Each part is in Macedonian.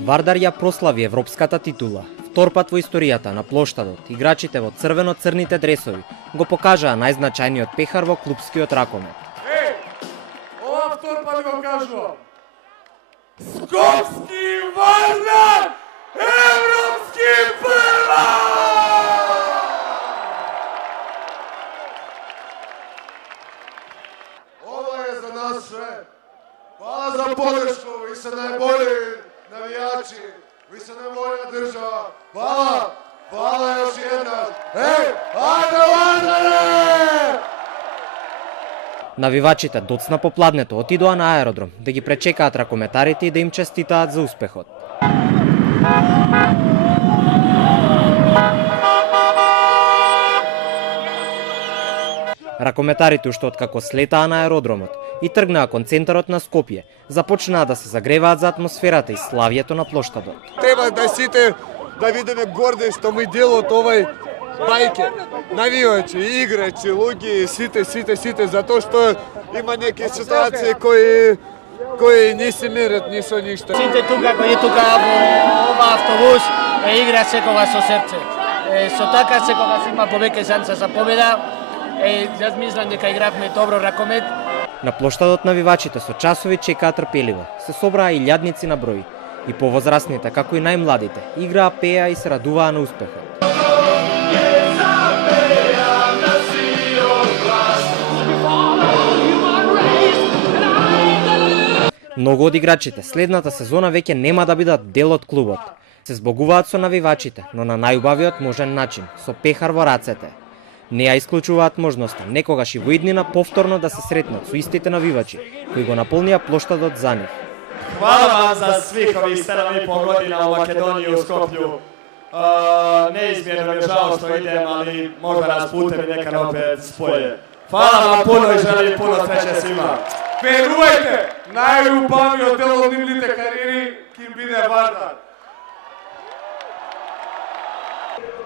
Вардар ја прослави европската титула. Втор пат во историјата на плоштадот, играчите во црвено-црните дресови го покажаа најзначајниот пехар во клупскиот ракомет. Ова втор пат го кажувам. Скопски Вардар, европски првак! Ова е за нас све. Хвала за подршку, ви се најболи навијачи, ви се најболја држава. Хвала, хвала још еднаш. Ајде Вардаре! Навивачите доцна по пладнето отидоа на аеродром да ги пречекаат ракометарите и да им честитаат за успехот. Ракометарите уште откако слетаа на аеродромот и тргнаа кон центарот на Скопје, започнаа да се загреваат за атмосферата и славието на плоштадот. Треба да сите да видиме горди што ми дел од овај бајке. Навивачи, играчи, луѓе, сите, затоа што има неки ситуации кои не се мерат ни со ништо. Сите тука кои тука во ова автобус игра секогаш со срце. Со така секогаш има повеќе шанса за победа. Јас мислам дека игравме добро ракомет. На плоштадот навивачите со часови чекаа трпеливо. Се собраа илјадници на број. И повозрастните, како и најмладите, играа, пеа и се радуваа на успехот. Многу од играчите следната сезона веќе нема да бидат дел од клубот. Се збогуваат со навивачите, но на најубавиот можен начин, со пехар во рацете. Не ја исклучуваат можноста, некогаш и во иднина повторно да се сретнат со истите навивачи, кои го наполнија плоштадот за нив. Hvala vam za svih ovih 7,5 godina u Makedoniji, u Skoplju. Neizmjerno mi je žao što idem, ali možda nas putem i neka opet spoje. Hvala vam puno i želim puno sreće svima. Верувајте, најубавиот дел од нивните кариери ќе им биде Вардар.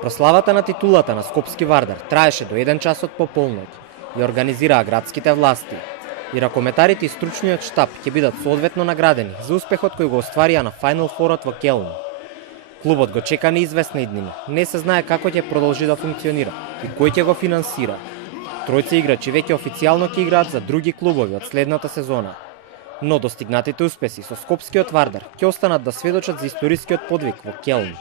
Прославата на титулата на Скопски Вардар траеше до 1 час од пополноќ. Ја организираа градските власти. И ракометарите и стручниот штаб ќе бидат соодветно наградени за успехот кој го остварија на Final Four-от во Келн. Клубот го чека неизвестна иднина. Не се знае како ќе продолжи да функционира и кој ќе го финансира. Тројца играчи веќе официјално ќе играат за други клубови од следната сезона. Но достигнатите успеси со Скопскиот Вардар ќе останат да сведочат за историскиот подвиг во Келн.